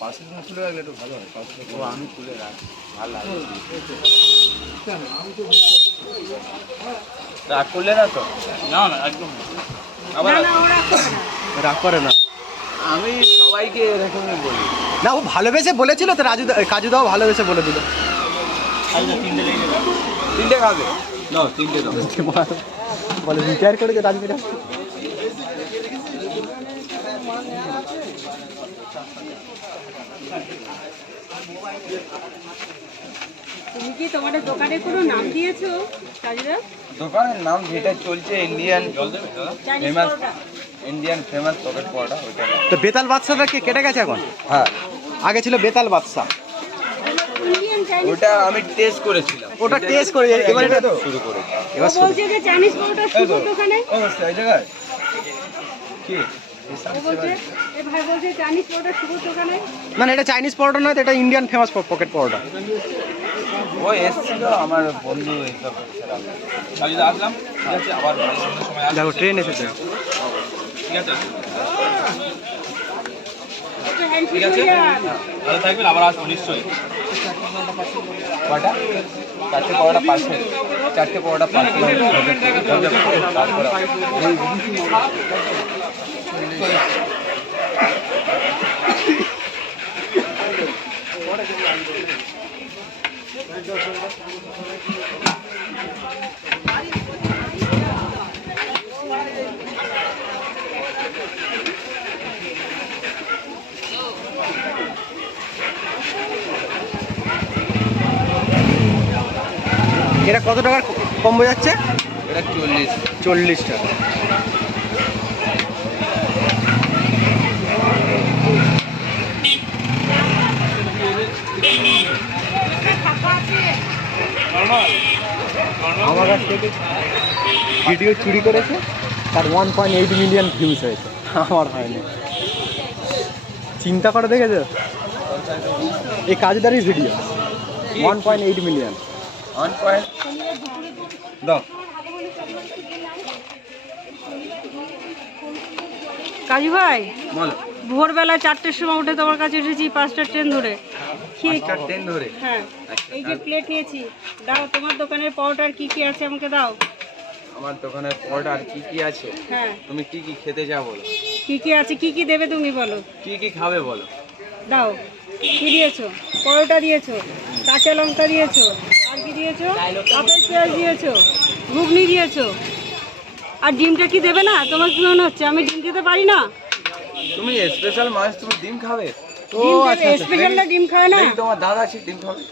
পাশে তুলে রাখলে একটু ভালো হয়। ও আমি তুলে রাখি, ভালো লাগে। রাগ করলে না তো? না না একদম না। আবার রাগ করে না। আমি সবাইকে এরকমই বলি। না, ও ভালোবেসে বলেছিল তো, কাজুদাও ভালোবেসে বলে দিল। তিনটে খাবে? দাও তিনটে দাও। বলে রিটায়ার করেছে রাজুদা। তুমি কি তোমাদের দোকানের কোনো নাম দিয়েছো কাজীরা? দোকানের নাম যেটা চলছে ইন্ডিয়ান চাইনিজ ফেমাস, পরোটা। ইন্ডিয়ান ফেমাস পকেট পরোটা ওইটা। তো বেতাল বাদশাটা কি কেটে গেছে এখন? হ্যাঁ, আগে ছিল বেতাল বাদশা। ইন্ডিয়ান চাইনিজ ওটা আমি টেস্ট করেছিলাম। ওটা টেস্ট করে এবার এটা তো শুরু করেছি। এবার শুরু। বলছে যে চাইনিজ পরোটা শুভ দোকানে। অবশ্যই এই জায়গায় কি ও বলছে এ ভাই বলছে চাইনিজ পরোটা শুভ দোকানে। না না, এটা চাইনিজ পরোটা নয়, এটা ইন্ডিয়ান ফেমাস পকেট পরোটা। ও এসেছিল আমার বন্ধু এইসব যদি আসলাম ঠিক আছে, আবার অন্য সময় আসবো। দেখো ট্রেন এসেছে। ঠিক আছে একটু হ্যান্ডশেক ঠিক আছে, হয়ে যান। ভালো থাকবেন, আবার আসবো নিশ্চয়ই। কটা? চারটে পরোটা পার্সেল, চারটে পরোটা পার্সেল। তারপরে এটা কত টাকার কম্বো যাচ্ছে? এটা 40। 40 টাকা। আমার কাছ থেকে ভিডিও চুরি করেছে, তার 1.8 মিলিয়ন ভিউজ হয়েছে, আমার হয়নি। চিন্তা করে দেখেছো? এই কাজদারি ভিডিও 1.8 মিলিয়ন। 1 পয়েন্ট দাও। কাজী ভাই বলো। ভোরবেলা 4টের সময় উঠে তোমার কাছে এসেছি 5টা ট্রেন ধরে। পাঁচটা ট্রেন ধরে? হ্যাঁ, এই যে প্লেট নিয়েছি। দাও তোমার দোকানের পরোটার কি কি আছে আমাকে দাও। আমার দোকানের পরোটা আর কি কি আছে? হ্যাঁ, তুমি কি কি খেতে চাও বলো? কি কি আছে, কি কি দেবে তুমি বলো। কি কি খাবে বলো? দাও। কি দিয়েছো? পরোটা দিয়েছো, কাঁচা লঙ্কা দিয়েছো, আর কি দিয়েছো? আপেল পেঁয়াজ দিয়েছো, ঘুগনি দিয়েছো। আর ডিমটা কি দেবে না? তোমার কি মনে হচ্ছে আমি ডিম খেতে পারি না? তুমি স্পেশাল মাছ, তুমি ডিম খাবে? ডিম স্পেশালটা ডিম খায় না। তোমার দাদা আছে ডিম খাবে?